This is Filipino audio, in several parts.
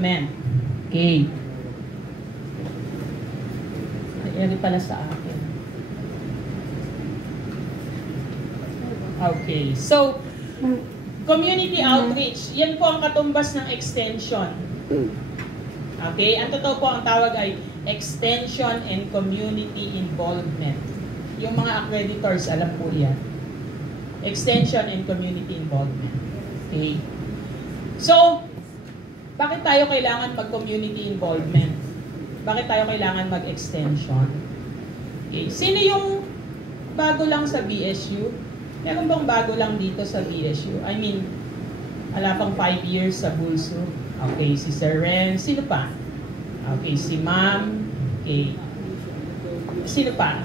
Amen. Okay. Eri pala sa akin. Okay. So, community outreach. Yan po ang katumbas ng extension. Okay? Ang totoo po ang tawag ay extension and community involvement. Yung mga accreditors, alam po yan. Extension and community involvement. Okay? So, bakit tayo kailangan mag-community involvement? Bakit tayo kailangan mag-extension? Okay. Sino yung bago lang sa BSU? Meron bang bago lang dito sa BSU? I mean, wala pang 5 years sa Bulso. Okay, si Sir Ren. Sino pa? Okay, si Ma'am. Okay. Sino pa?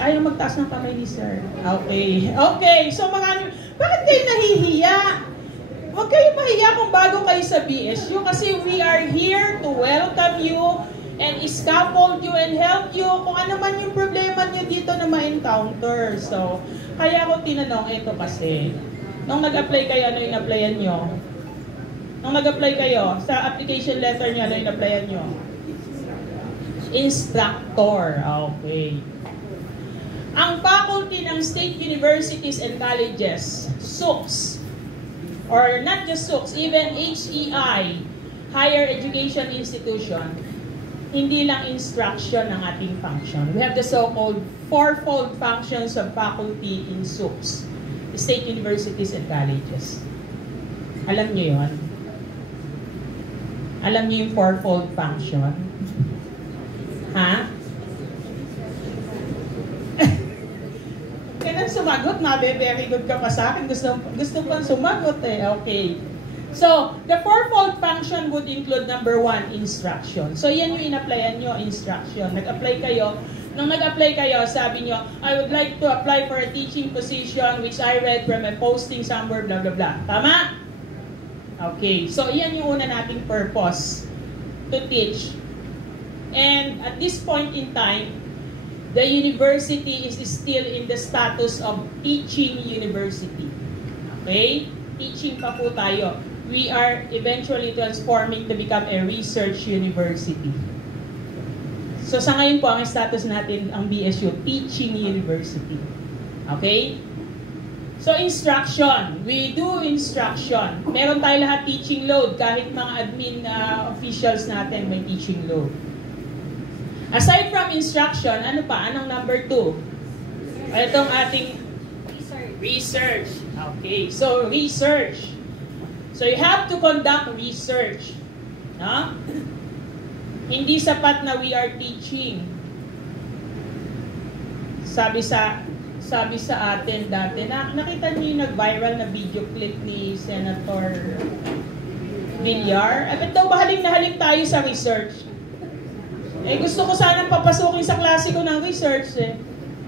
Ayaw magtaas ng kamay ni Sir. Okay. Okay, so marami. Bakit kayo nahihiya? Huwag kayo mahiya kung bago kayo sa BSU kasi we are here to welcome you and scaffold you and help you kung ano man yung problema nyo dito na ma-encounter. So, kaya ako tinanong ito kasi, nung nag-apply kayo, ano yung applyan nyo? Nung nag-apply kayo, sa application letter nyo, ano yung applyan nyo? Instructor. Okay. Ang faculty ng State Universities and Colleges, SUCS, or not just SUCS, even HEI, Higher Education Institution, hindi lang instruction ang ating function. We have the so-called fourfold functions of faculty in SUCS, State Universities and Colleges. Alam niyo yun? Alam niyo yung fourfold function? Ha? Kailan sumagot? Very good ka pa sa akin. Gusto pang sumagot eh. Okay. So, the fourfold function would include number 1, instruction. So, yan yung in-applyan nyo, instruction. Nag-apply kayo. Nung nag-apply kayo, sabi nyo, I would like to apply for a teaching position which I read from a posting somewhere, blah, blah, blah. Tama? Okay. So, yan yung una nating purpose, to teach. And at this point in time, the university is still in the status of teaching university. Okay? Teaching pa po tayo. We are eventually transforming to become a research university. So sa ngayon po, ang status natin, ang BSU, teaching university. Okay? So instruction. We do instruction. Meron tayo lahat teaching load. Kahit mga admin officials natin may teaching load. Aside from instruction, ano pa? Anong number 2? Itong ating research. Okay, so research. So you have to conduct research. No? Hindi sapat na we are teaching. Sabi sa atin dati, nakita niyo yung nag-viral na video clip ni Senator Villar? At daw ba haling na haling tayo sa research? Eh, gusto ko sanang papasukin sa klase ko ng research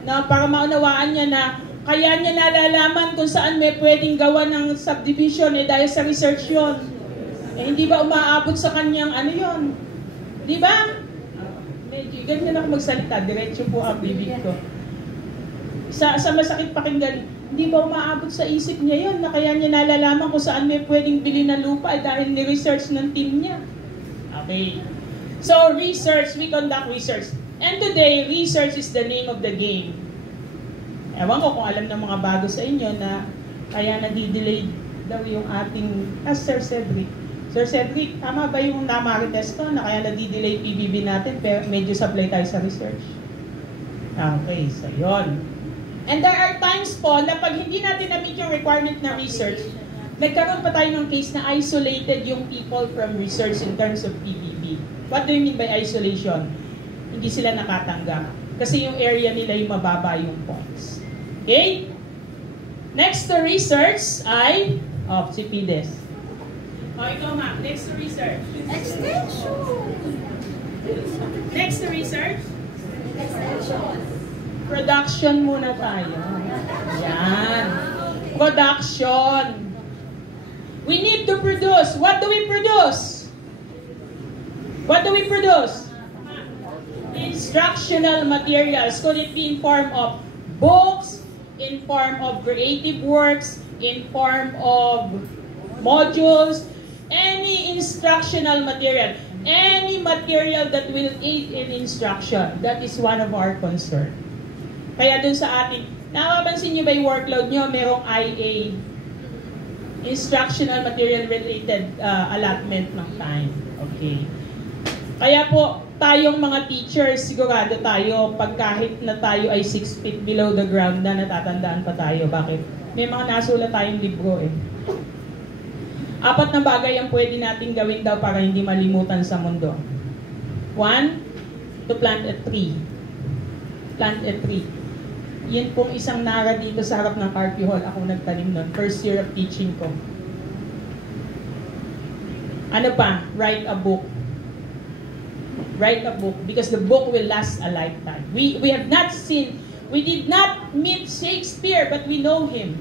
na para maunawaan niya na kaya niya nalalaman kung saan may pwedeng gawa ng subdivision dahil sa research yon. Hindi ba umaabot sa kanyang ano yon? Di ba? Medyo ganyan ako magsalita, diretso po ang bibig ko. Sa masakit pakinggan, hindi ba umaabot sa isip niya yon na kaya niya nalalaman kung saan may pwedeng bili na lupa dahil ni-research ng team niya? Okay. So, research, we conduct research. And today, research is the name of the game. Ewan ko kung alam ng mga bago sa inyo na kaya nadi-delay daw yung ating, Sir Cedric. Sir Cedric, tama ba yung namarites ko na kaya nadi-delay PBB natin pero medyo supply tayo sa research? Okay, so yun. And there are times po na pag hindi natin na-meet yung requirement ng research, nagkaroon pa tayo ng case na isolated yung people from research in terms of PBB. What do you mean by isolation? Hindi sila nakatanggap. Kasi yung area nila yung mababa yung points. Okay? Next to research ay si Pides. Ikaw ma'am. Next to research. Extension. Next to research. Extension. Production muna tayo. Yan. Production. We need to produce. What do we produce? What do we produce? Instructional materials. Could it be in form of books, in form of creative works, in form of modules, any instructional material. Any material that will aid in instruction. That is one of our concern. Kaya dun sa ating, napapansin nyo ba yung workload nyo? Merong IA, instructional material related allotment ng time. Okay. Kaya po, tayong mga teachers, sigurado tayo, pag kahit na tayo ay 6 feet below the ground na natatandaan pa tayo. Bakit? May mga nasulat tayong libro eh. 4 na bagay ang pwede nating gawin daw para hindi malimutan sa mundo. 1, to plant a tree. Plant a tree. Yan pong isang nara dito sa harap ng Carpio Hall. Ako nagtanim nun. First year of teaching ko. Ano pa? Write a book. Write a book because the book will last a lifetime. We have not seen, we did not meet Shakespeare, but we know him.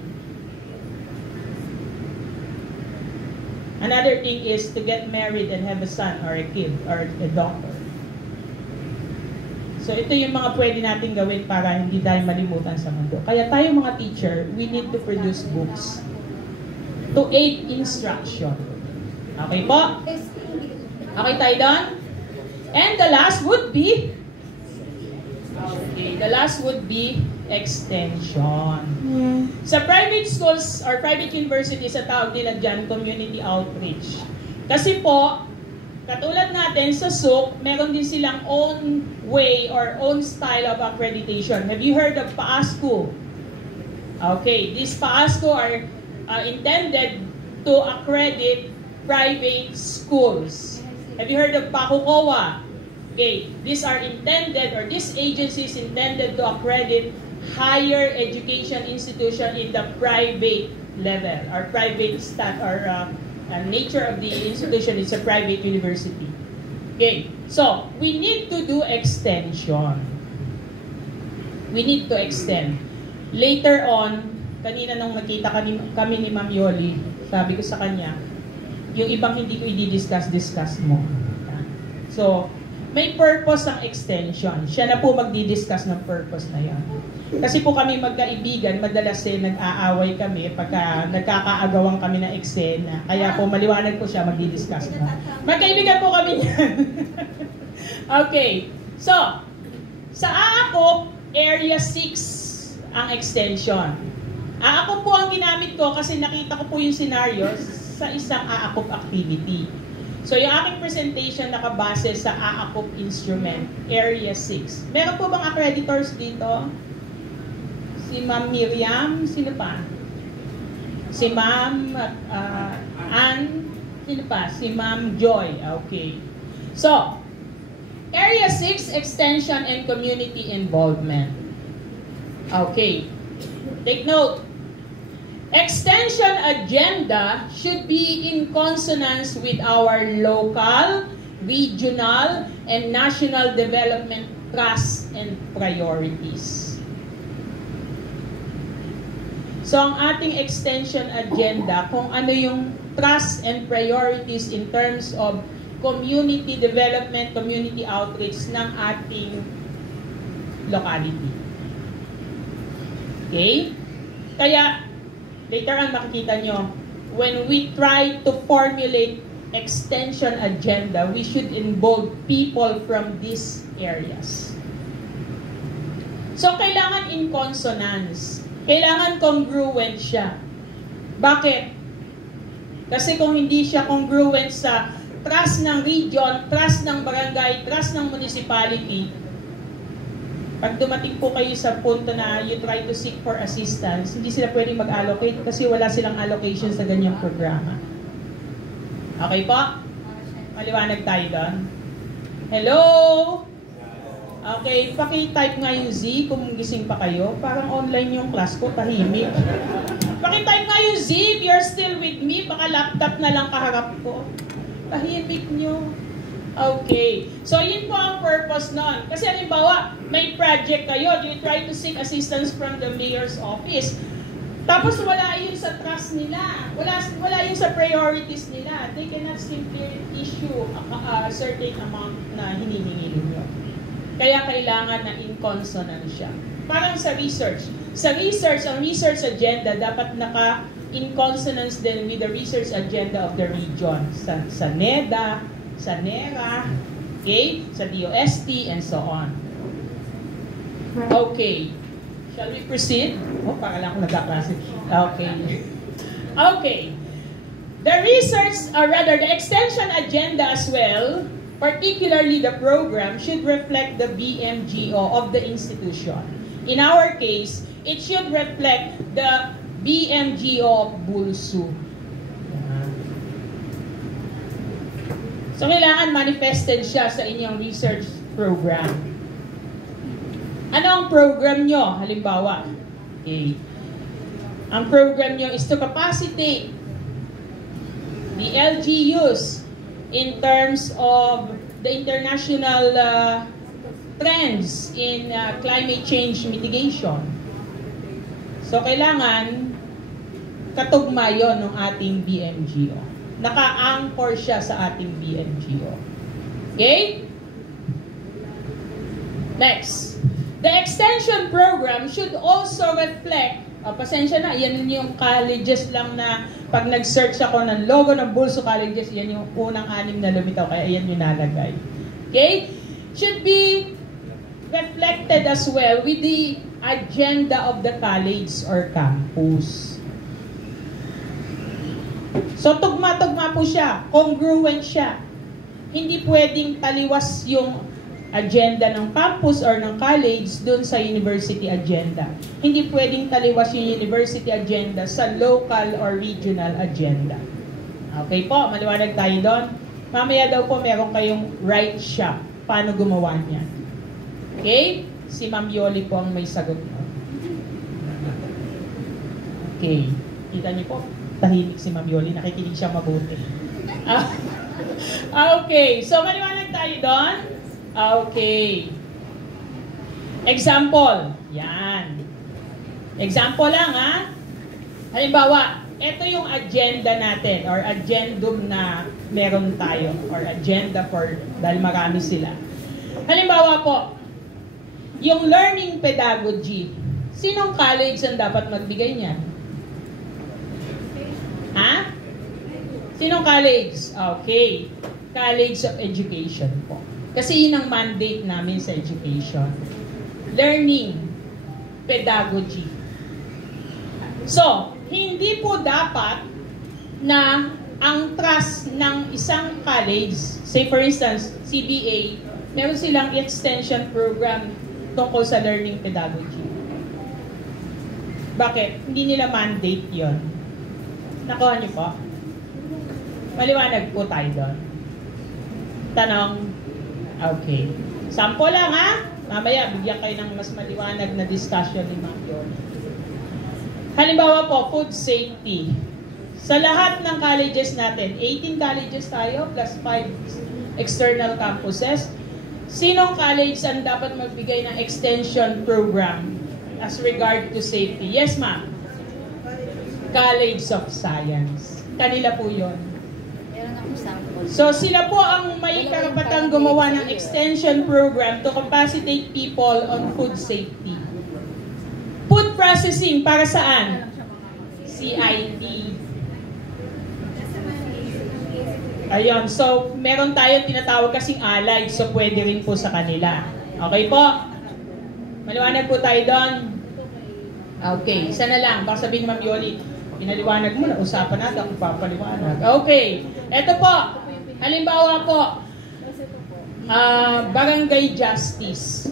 Another thing is to get married and have a son or a kid or a daughter. So ito yung mga pwede natin gawin para hindi tayo malimutan sa mundo. Kaya tayo mga teacher, we need to produce books to aid instruction. Okay po? Okay tayo doon? And the last would be, extension. Sa private schools or private universities, sa tawag nila dyan, community outreach. Kasi po, katulad natin sa SUC, meron din silang own way or own style of accreditation. Have you heard of PAASCO? Okay, these PAASCO are intended to accredit private schools. Have you heard of PAHUCOA? Okay, these are intended, or this agency is intended to accredit higher education institution in the private level, or private nature of the institution is a private university. Okay, so we need to do extension. We need to extend. Later on, kanina nung nakita kami ni Ma'am Yoli, sabi ko sa kanya, yung ibang hindi ko i-discuss mo. So, may purpose ang extension. Siya na po magdi-discuss ng purpose na yan. Kasi po kami magkaibigan, madalas nag-aaway kami pagka nagkakaagawan kami ng eksena. Kaya po maliwanag po siya, magdi-discuss na. Magkaibigan po kami yan. Okay. So, sa AACOP, Area 6 ang extension. AACOP po ang ginamit ko kasi nakita ko po yung scenario sa isang AACOP activity. So, yung aking presentation nakabase sa AACOP instrument, Area 6. Meron po bang accreditors dito? Si Ma'am Miriam, sino pa? Si Ma'am Ann, sino pa? Si Ma'am Joy. Okay. So, Area 6, Extension and Community Involvement. Okay. Take note. Extension agenda should be in consonance with our local, regional, and national development trusts and priorities. So, ang ating extension agenda, kung ano yung trusts and priorities in terms of community development, community outreach ng ating locality. Okay? Kaya, later on makikita nyo, when we try to formulate extension agenda, we should involve people from these areas. So, kailangan in consonance. Kailangan congruent siya. Bakit? Kasi kung hindi siya congruent sa trust ng region, trust ng barangay, trust ng municipality, pag dumating po kayo sa punto na you try to seek for assistance, hindi sila pwedeng mag-allocate kasi wala silang allocation sa ganyang programa. Okay po? Maliwanag tayo doon. Hello? Okay, paki-type nga yung Z kung gising pa kayo. Parang online yung class ko, tahimik. Paki-type nga yung Z if you're still with me. Baka laptop na lang kaharap ko. Tahimik nyo. Okay. So, yun po ang purpose nun. Kasi halimbawa, may project kayo. You try to seek assistance from the mayor's office. Tapos wala yun sa trust nila. Wala yun sa priorities nila. They cannot simply issue a certain amount na hinihingi ninyo. Kaya kailangan na in consonance siya. Parang sa research. Sa research, ang research agenda dapat in consonance then with the research agenda of the region. Sa NEDA, sa NERA, okay, sa DOST, and so on. Okay. Shall we proceed? Oh, para lang ako nagkaklase. Okay. Okay. The research, or rather the extension agenda as well, particularly the program, should reflect the BMGO of the institution. In our case, it should reflect the BMGO of BULSU. So, kailangan manifested siya sa inyong research program. Ano ang program nyo? Halimbawa, okay. Ang program nyo is to capacitate the LGUs in terms of the international trends in climate change mitigation. So, kailangan katugma yon ng ating BMGO. Naka-anchor siya sa ating BMGO. Okay? Next. The extension program should also reflect, pasensya na, yan yung colleges lang na pag nag-search ako ng logo ng BULSU Colleges, yan yung unang 6 na lumitaw, kaya yan yung nalagay. Okay? Should be reflected as well with the agenda of the college or campus. So, tugma-tugma po siya. Congruent siya. Hindi pwedeng taliwas yung agenda ng campus or ng college dun sa university agenda. Hindi pwedeng taliwas yung university agenda sa local or regional agenda. Okay po, maliwanag tayo doon. Mamaya daw po meron kayong write shop. Paano gumawa niya? Okay? Si Ma'am Yoli po ang may sagot. Okay. Kita niyo po, tahimik si Ma'am Yoli. Nakikinig siya mabuti. Okay. So, maliwanag tayo doon. Okay. Example. Yan. Example lang, ha? Halimbawa, ito yung agenda natin or agendum na meron tayo or agenda for, dahil marami sila. Halimbawa po, yung learning pedagogy. Sinong college ang dapat magbigay niyan? Ha? Sinong college? Okay. College of Education po. Kasi yun ang mandate namin sa education. Learning pedagogy. So, hindi po dapat na ang trust ng isang college, say for instance, CBA, meron silang extension program tungkol sa learning pedagogy. Bakit? Hindi nila mandate yon. Nakuha niyo po? Maliwanag po tayo doon. Tanong. Okay. Sample lang, ha? Mamaya, bigyan kayo ng mas maliwanag na discussion ni Ma'am Yoli. Halimbawa po, food safety. Sa lahat ng colleges natin, 18 colleges tayo plus 5 external campuses. Sinong college ang dapat magbigay ng extension program as regard to safety? Yes, ma'am. College of Science. Kanila po yun. So, sila po ang may karapatang gumawa ng extension program to capacitate people on food safety. Food processing, para saan? CIT. Ayun, so, meron tayo tinatawag kasing allied, so pwede rin po sa kanila. Okay po? Maliwanag po tayo doon. Okay, isa na lang. Baka sabihin ni Ma'am Yoli, pinaliwanag mo na, usapan natin kung papaliwanag. Okay, eto po. Halimbawa po, barangay justice.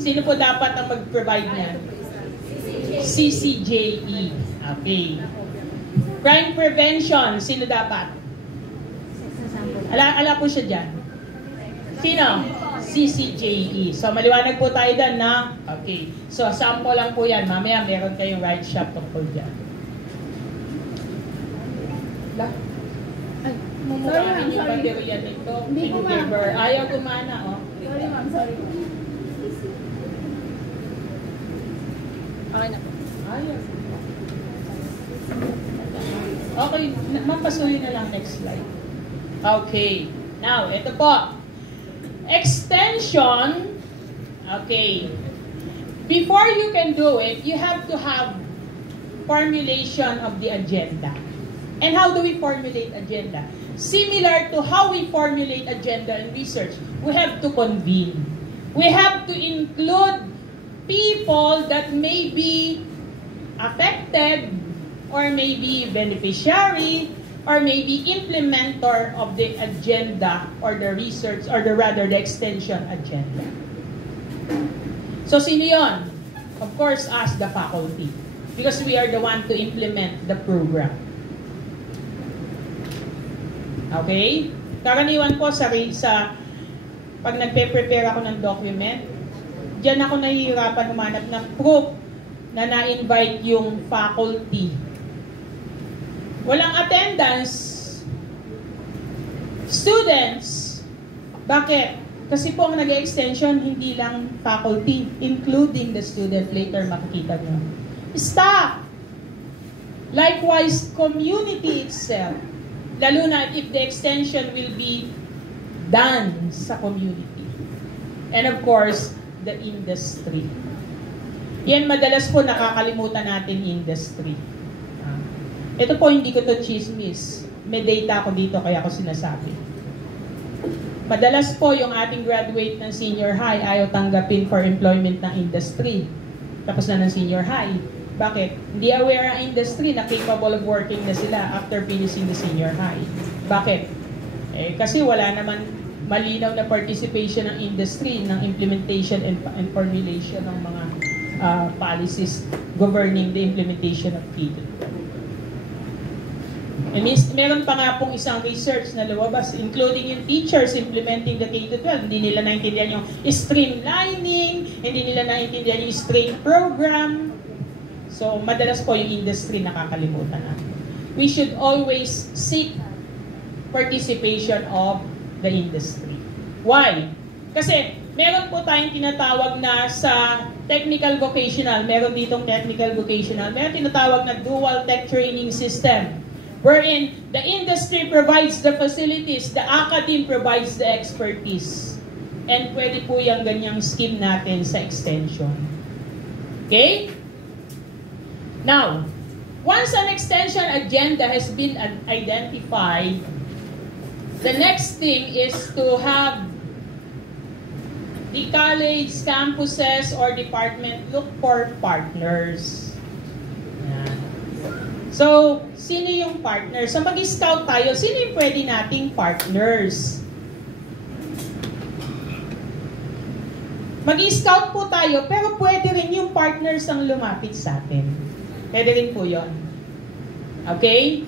Sino po dapat ang mag-provide niyan? CCJE. Okay. Crime prevention. Sino dapat? Ala po siya dyan. Sino? CCJE. So, maliwanag po tayo dyan na, okay. So, sample lang po yan. Mamaya, meron kayong right shop tungkol dyan. Ay, mumukhain yung baterya nito. Hindi po, ma'am. Ayaw gumana, oh. Sorry, ma'am. Sorry. Okay na po. Ayaw. Okay, mapasuhin na lang next slide. Okay. Now, ito po. Extension. Okay. Before you can do it, you have to have formulation of the agenda. And how do we formulate agenda? Similar to how we formulate agenda in research, we have to convene. We have to include people that may be affected or may be beneficiary or may be implementer of the agenda or the research or the extension agenda. So sino yun? Of course, us, the faculty. Because we are the one to implement the program. Okay? Karaniwan po sa pag nagpe-prepare ako ng document, diyan ako nahihirapan humanap ng proof na na-invite yung faculty. Walang attendance. Students. Bakit? Kasi po ang nag-extension, hindi lang faculty, including the student. Later makikita nyo. Staff. Likewise, community itself. Lalo na if the extension will be done sa community. And of course, the industry. Yan madalas po nakakalimutan natin industry. Ito po hindi ko to chismis. May data ko dito kaya ako sinasabi. Madalas po yung ating graduate ng senior high ayaw tanggapin for employment ng industry. Tapos na ng senior high. Bakit? Hindi aware ang industry na capable of working na sila after finishing the senior high. Bakit? Kasi wala naman malinaw na participation ng industry ng implementation and formulation ng mga policies governing the implementation of K-12. And meron pa nga pong isang research na lumabas, including yung teachers implementing the K-12. Hindi nila naintindihan yung streamlining, hindi nila naintindihan yung stream program. So, madalas po yung industry nakakalimutan natin. We should always seek participation of the industry. Why? Kasi meron po tayong tinatawag na sa technical vocational, meron ditong technical vocational, meron tinatawag na dual tech training system, wherein the industry provides the facilities, the academe provides the expertise. And pwede po yung ganyang scheme natin sa extension. Okay? Now, once an extension agenda has been identified, the next thing is to have the college, campuses, or department look for partners. Yan. So, sino yung partners? So, mag-scout tayo. Sino yung pwede nating partners? Mag-scout po tayo, pero pwede rin yung partners ang lumapit sa atin. Pwede rin po yun. Okay?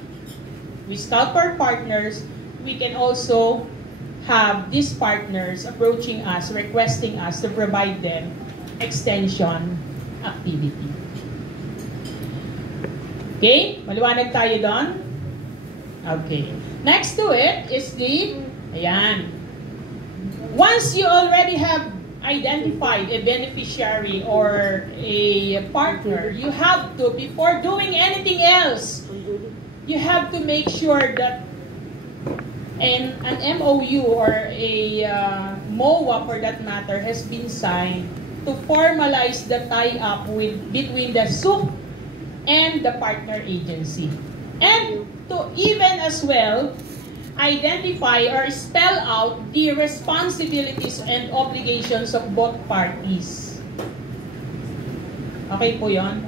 We scout for partners. We can also have these partners approaching us, requesting us to provide them extension activity. Okay? Maliwanag tayo doon? Okay. Next to it is ayan. Once you already have identified a beneficiary or a partner, you have to, before doing anything else, you have to make sure that an MOU or a MOA for that matter has been signed to formalize the tie-up between the SUP and the partner agency. And to even as well identify or spell out the responsibilities and obligations of both parties. Okay po yon.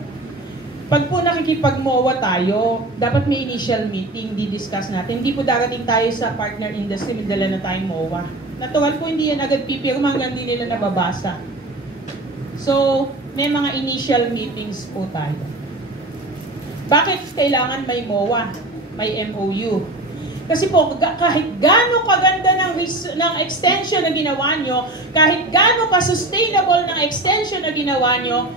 Pag po nakikipag-MOA tayo, dapat may initial meeting, di-discuss natin. Hindi po darating tayo sa partner industry, may dala na tayong MOA. Natural po hindi yan agad pipirma hanggang hindi nila nababasa. So, may mga initial meetings po tayo. Bakit kailangan may MOA, may MOU? Kasi po, kahit gaano kaganda ng extension na ginawa nyo, kahit gaano ka-sustainable ng extension na ginawa nyo,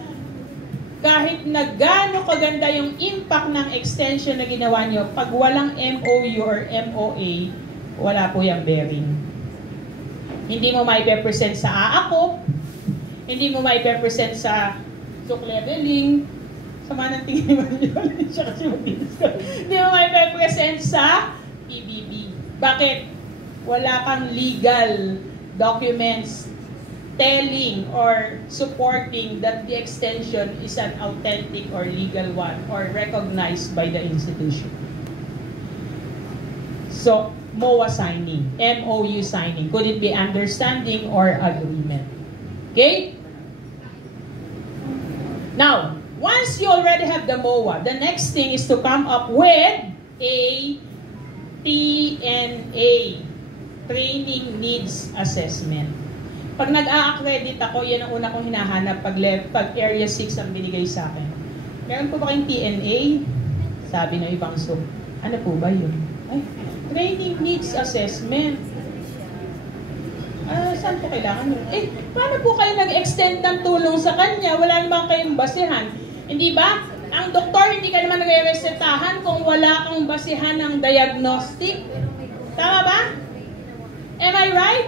kahit na gaano kaganda yung impact ng extension na ginawa nyo, pag walang MOU or MOA, wala po yung bearing. Hindi mo maipe-present sa AACOP, hindi mo maipe-present sa SUC leveling, sama ng tingin mo yun, siya kasi hindi mo maipe-present sa PBB. Bakit? Wala kang legal documents telling or supporting that the extension is an authentic or legal one or recognized by the institution. So, MOA signing, MOU signing. Could it be understanding or agreement? Okay? Now, once you already have the MOA, the next thing is to come up with a TNA, Training Needs Assessment. Pag nag-a-accredit ako, yan ang una kong hinahanap pag Area 6 ang binigay sa akin. Meron po ba kayong TNA? Sabi ng ibang so. Ano po ba yun? Ay, Training Needs Assessment. Saan po kailangan yun? Paano po kayo nag-extend ng tulong sa kanya? Wala naman kayong basehan. Hindi ba? Ang doktor, hindi ka naman nag-resetahan kung wala kang basehan ng diagnostic. Tama ba? Am I right?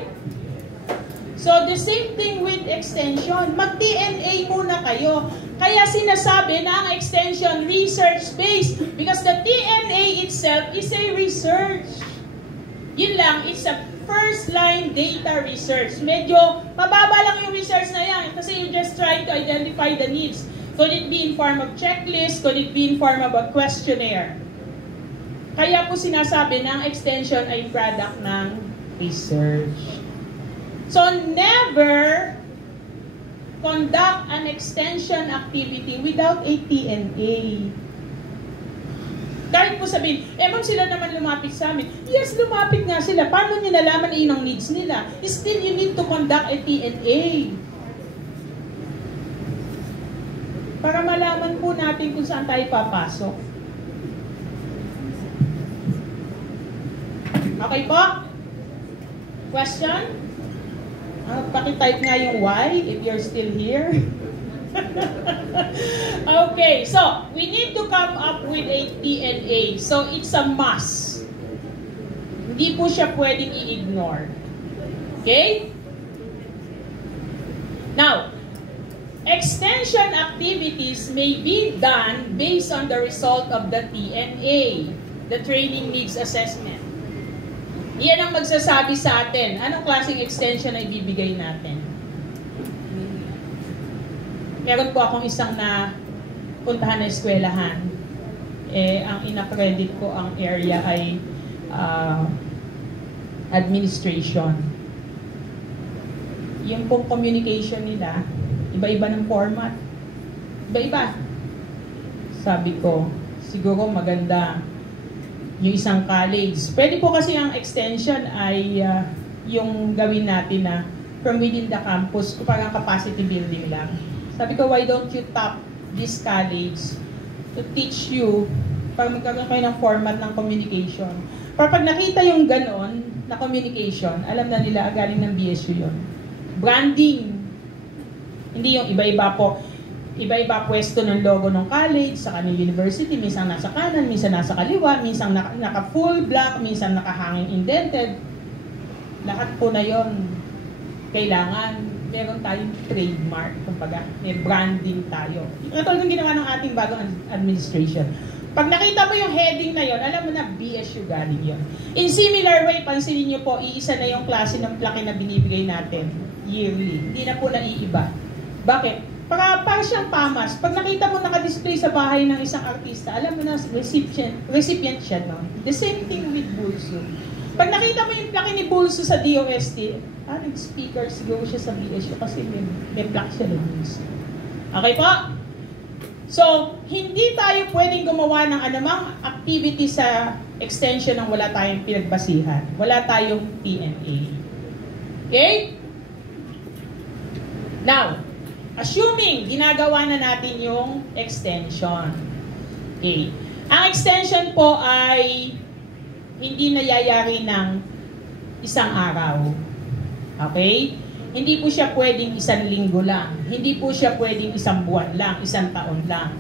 So, the same thing with extension. Mag-TNA muna kayo. Kaya sinasabi na ang extension research-based because the TNA itself is a research. Yun lang, it's a first-line data research. Medyo mababa lang yung research na yan kasi you just try to identify the needs. Could it be in form of checklist? Could it be in form of a questionnaire? Kaya po sinasabi na ang extension ay product ng research. So, never conduct an extension activity without a TNA. Kahit po sabihin, ma'am, sila naman lumapit sa amin. Yes, lumapit nga sila. Paano nyo nalaman na yun ang needs nila? Still, you need to conduct a TNA. Para malaman po natin kung saan tayo papasok. Okay po? Question? Pakitype nga yung why if you're still here. Okay, so we need to come up with a TNA. So it's a must. Hindi po siya pwedeng i-ignore. Okay? Now, extension activities may be done based on the result of the TNA, the Training Needs Assessment. Iyan ang magsasabi sa atin, anong klaseng extension ay bibigay natin. Meron po akong isang na puntahan na eskwelahan. Ang inaccredit ko ang area ay administration. Yung pong communication nila, iba-iba ng format. Iba-iba. Sabi ko, siguro maganda yung isang college. Pwede po kasi ang extension ay yung gawin natin na from within the campus, parang capacity building lang. Sabi ko, why don't you tap this college to teach you, para magkaroon kayo ng format ng communication. Para pag nakita yung ganon na communication, alam na nila, galing ng BSU yun. Branding. Hindi yung iba-iba po. Iba-iba pwesto ng logo ng college, sa kanyang university, minsan nasa kanan, minsan nasa kaliwa, minsan naka-full black, minsan naka-hanging indented. Lahat po na yon kailangan. Meron tayong trademark, kumbaga, may branding tayo. Ito yung ginawa ng ating bagong administration. Pag nakita mo yung heading na yon, alam mo na BSU galing yon. In similar way, pansinin nyo po, iisa na yung klase ng plaque na binibigay natin yearly. Hindi na po naiiba. Bakit? Para siyang pamas. Pag nakita mo naka-display sa bahay ng isang artista, alam mo na recipient siya noon. The same thing with Bulso. Pag nakita mo yung plaque ni Bulso sa DOST, nag-speaker siguro siya sa BSU kasi may plaque siya ni Bulso. Okay po? So, hindi tayo pwedeng gumawa ng anumang activity sa extension ng wala tayong pinagbasihan. Wala tayong TNA. Okay? Now, assuming ginagawa na natin yung extension. Okay. Ang extension po ay hindi nayayari ng isang araw. Okay? Hindi po siya pwedeng isang linggo lang. Hindi po siya pwedeng isang buwan lang, isang taon lang.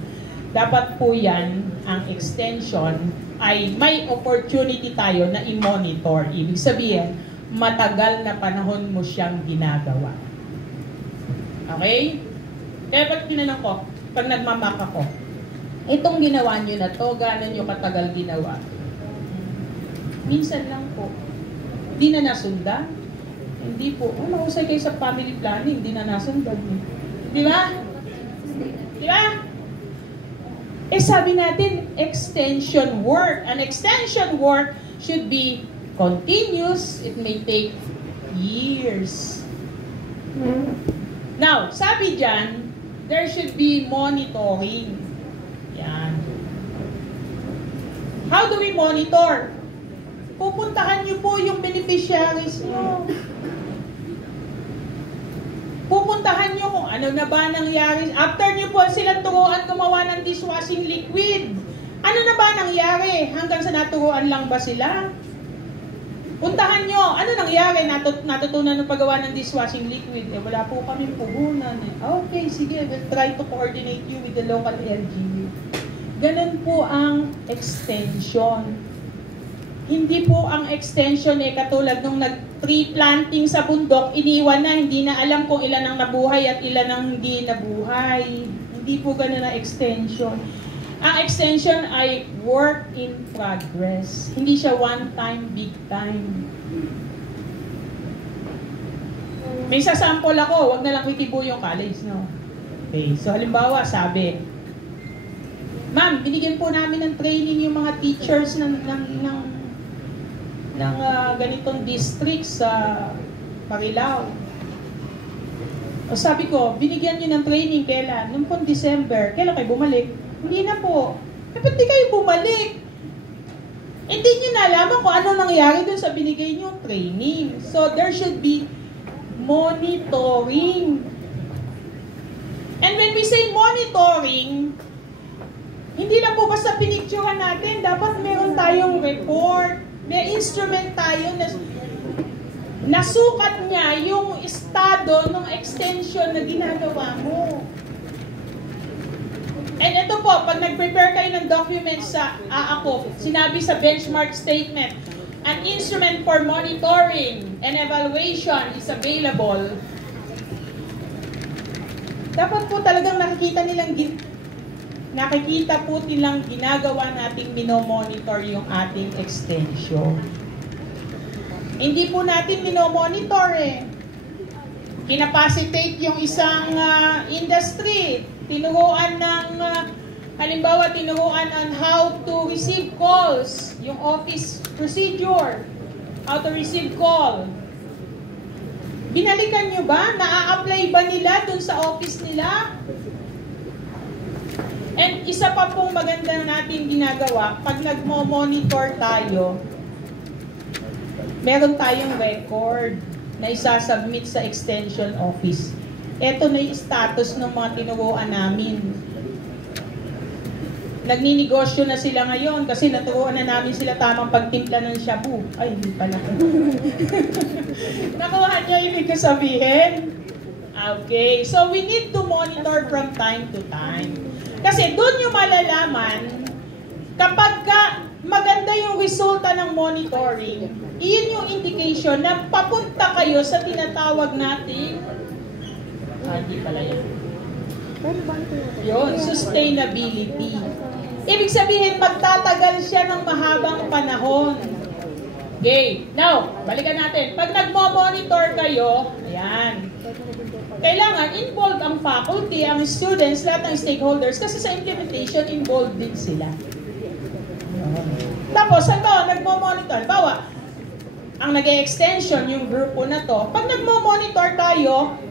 Dapat po yan, ang extension, ay may opportunity tayo na i-monitor. Ibig sabihin, matagal na panahon mo siyang ginagawa. Okay? Kaya pag tinanong ko, pag nagmamak ako, itong ginawa nyo na to, gano'n nyo katagal ginawa? Minsan lang po. Di na nasundan. Hindi po. Mahusay kayo sa family planning, hindi na nasundan. Di ba? Di ba? Eh sabi natin, extension work. An extension work should be continuous. It may take years. Now, sabi dyan, there should be monitoring. Yan. How do we monitor? Pupuntahan niyo po yung beneficiaries niyo. Pupuntahan niyo kung ano na ba nangyari. After niyo po silang turuan gumawa ng dishwashing liquid. Ano na ba nangyari? Hanggang sa naturuan lang ba sila? Puntahan niyo, ano nangyari? Natutunan ng paggawa ng dishwashing liquid. Eh, wala po kaming puhunan. Eh. Okay, sige, we'll try to coordinate you with the local LGU. Ganun po ang extension. Hindi po ang extension katulad nung nag-tree planting sa bundok, iniwan na, hindi na alam kung ilan ang nabuhay at ilan ang hindi nabuhay. Hindi po ganun ang extension. Ang extension ay work in progress. Hindi siya one time, big time. May sasample ako, wag na lang Wikibo yung college, no? Okay, so halimbawa, sabi, ma'am, binigyan po namin ng training yung mga teachers ng ganitong district sa Marilao. O sabi ko, binigyan nyo ng training kailan? Noong pong December. Kailan kayo bumalik? Hindi na po. Eh, ba't di kayo bumalik? Hindi nyo nalaman kung ano nangyari dun sa binigay nyo training. So, there should be monitoring. And when we say monitoring, hindi lang po basta pinicturean natin. Dapat meron tayong report. May instrument tayo na nasukat niya yung estado ng extension na ginagawa mo. And ito po, pag nag-prepare kayo ng documents sa ako, sinabi sa benchmark statement, an instrument for monitoring and evaluation is available. Dapat po talagang nakikita po nilang ginagawa nating minomonitor yung ating extension. Hindi po natin minomonitor Kinapacitate yung isang industry. Tinuruan ng, halimbawa, tinuruan on how to receive calls, yung office procedure, how to receive call. Binalikan nyo ba? Na-a-apply ba nila dun sa office nila? And isa pa pong maganda natin ginagawa, pag nagmo-monitor tayo, meron tayong record na isasubmit sa extension office. Ito na yung status ng mga tinuruan namin. Nagninegosyo na sila ngayon kasi naturuan na namin sila tamang pagtimpla ng shabu. Ay, hindi pala. Nakuha nyo ibig ko sabihin? Okay, so we need to monitor from time to time. Kasi doon yung malalaman, kapag maganda yung resulta ng monitoring, iyon yung indication na papunta kayo sa tinatawag nating, hindi pala yan. Yun, sustainability. Ibig sabihin, magtatagal siya ng mahabang panahon. Okay, now, balikan natin. Pag nagmo-monitor kayo, ayan, kailangan involved ang faculty, ang students, lahat ng stakeholders kasi sa implementation involved din sila. Tapos, halimbawa, nagmo-monitor. Halimbawa, ang nag-extension yung grupo na to, pag nagmo-monitor tayo,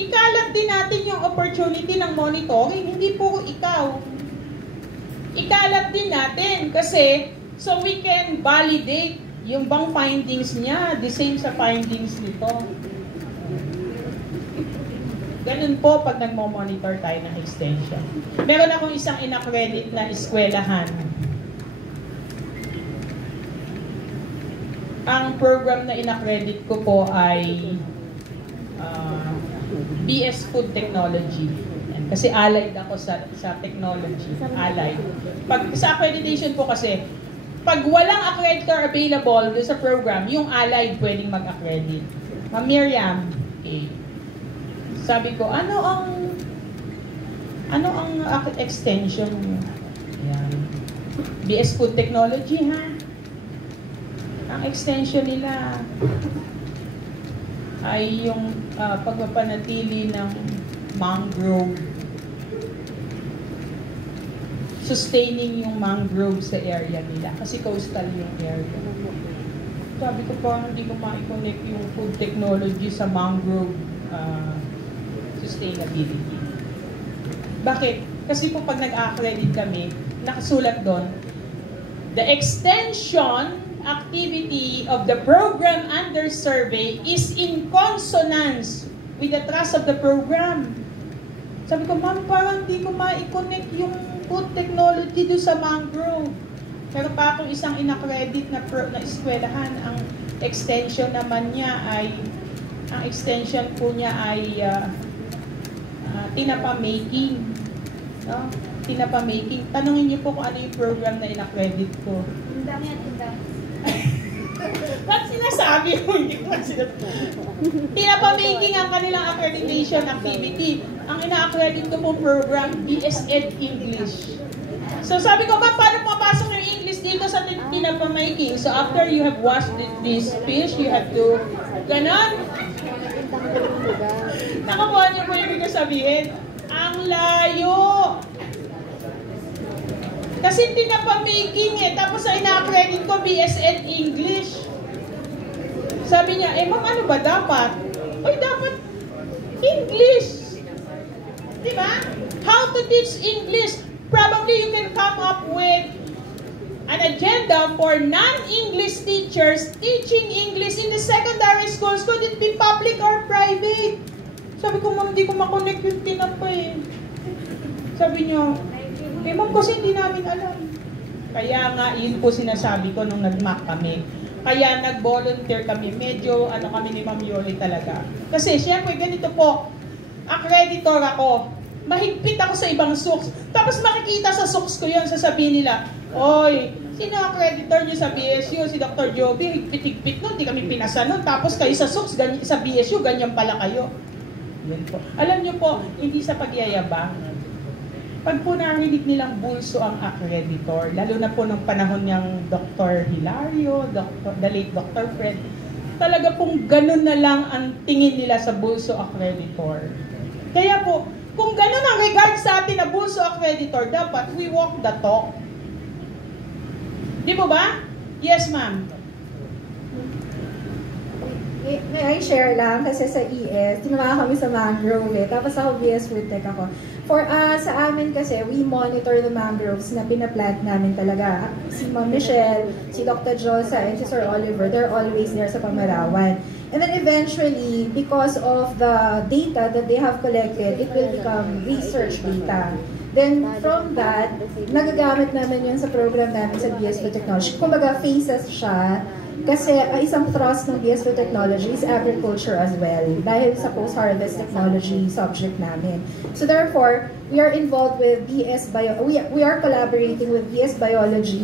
ikalat din natin yung opportunity ng monitoring. Hindi po ikaw. Ikalat din natin kasi so we can validate yung bang findings niya, the same sa findings nito. Ganun po pag nagmo-monitor tayo ng extension. Meron akong isang inaccredit na eskwelahan. Ang program na inaccredit ko po ay BS Food Technology. Kasi allied ako sa technology. Allied. Pag sa accreditation po kasi, pag walang accreditor available doon sa program, yung allied pwedeng mag-accredit. Ma'am Miriam, okay. Sabi ko, ano ang extension mo? Yan. BS Food Technology, ha? Ang extension nila, ay yung pagpapanatili ng mangrove. Sustaining yung mangrove sa area nila. Kasi coastal yung area. Sabi ko parang hindi ko ma-connect yung food technology sa mangrove sustainability. Bakit? Kasi po pag nag-accredit kami, nakasulat doon, the extension activity of the program under survey is in consonance with the thrust of the program. Sabi ko, ma'am, parang hindi ko ma-connect yung food technology doon sa mangrove. Pero pa akong isang inaccredit na eskwelahan, ang extension naman niya ay, ang extension po niya ay tinapa making. No? Tinapa making. Tanungin niyo po kung ano yung program na inaccredit ko. Tindang yan, tindang. Ba't sinasabi mo? Hindi ko sinasabi. Tinapa making ang kanilang accreditation activity. Ang ina-accredit ko po program, BSEd English. So sabi ko, ba, paano papasok yung English dito sa tinapa making? So after you have washed this fish, you have to, ganon. Nakakuha niyo po yung ibig sabihin. Ang layo. Kasi tinapa making eh. Tapos sa ina-accredit ko, BSEd English. Sabi niya, ma'am, ano ba dapat? Oy, dapat English. Diba? How to teach English? Probably you can come up with an agenda for non-English teachers teaching English in the secondary schools. Could it be public or private? Sabi ko, ma'am, hindi ko makonect yung tinapa eh. Sabi niyo, ma'am, kasi hindi namin alam. Kaya nga, yun po sinasabi ko nung nag-MAC kami. Kaya nag-volunteer kami. Medyo, kami ni Ma'am Yoli talaga. Kasi, syempre, ganito po, accreditor ako. Mahigpit ako sa ibang SOOCs. Tapos makikita sa SOOCs ko yun, sasabihin nila, oy, sino accreditor niyo sa BSU? Si Dr. Joby, higpit-higpit nun, hindi kami pinasa nun. Tapos kayo sa SOOCs, sa BSU, ganyan pala kayo. Yun po. Alam niyo po, hindi sa pagyayabang. Pag po narinig nilang bulso ang accreditor, lalo na po nung panahon niyang Dr. Hilario, the late Dr. Fred, talaga pong ganun na lang ang tingin nila sa bulso accreditor. Kaya po, kung ganun ang regard sa atin na bulso accreditor, dapat we walk the talk. Di po ba? Yes, ma'am. May I share lang kasi sa ES, tinamahan kami sa mangrove eh. Tapos ako BS Food Tech ako. Sa amin kasi, we monitor the mangroves na pinaplant namin talaga. Si Ma'am Michelle, si Dr. Josa, and si Sir Oliver, they're always there sa Pamarawan. And then eventually, because of the data that they have collected, it will become research data. Then from that, nagagamit namin yun sa program namin sa BS Food Technology. Kumbaga, phases siya. Kasi isang thrust ng BS Food Technology is agriculture as well. Dahil sa post-harvest technology subject namin. So therefore, we are involved with BS Bio. We are collaborating with BS Biology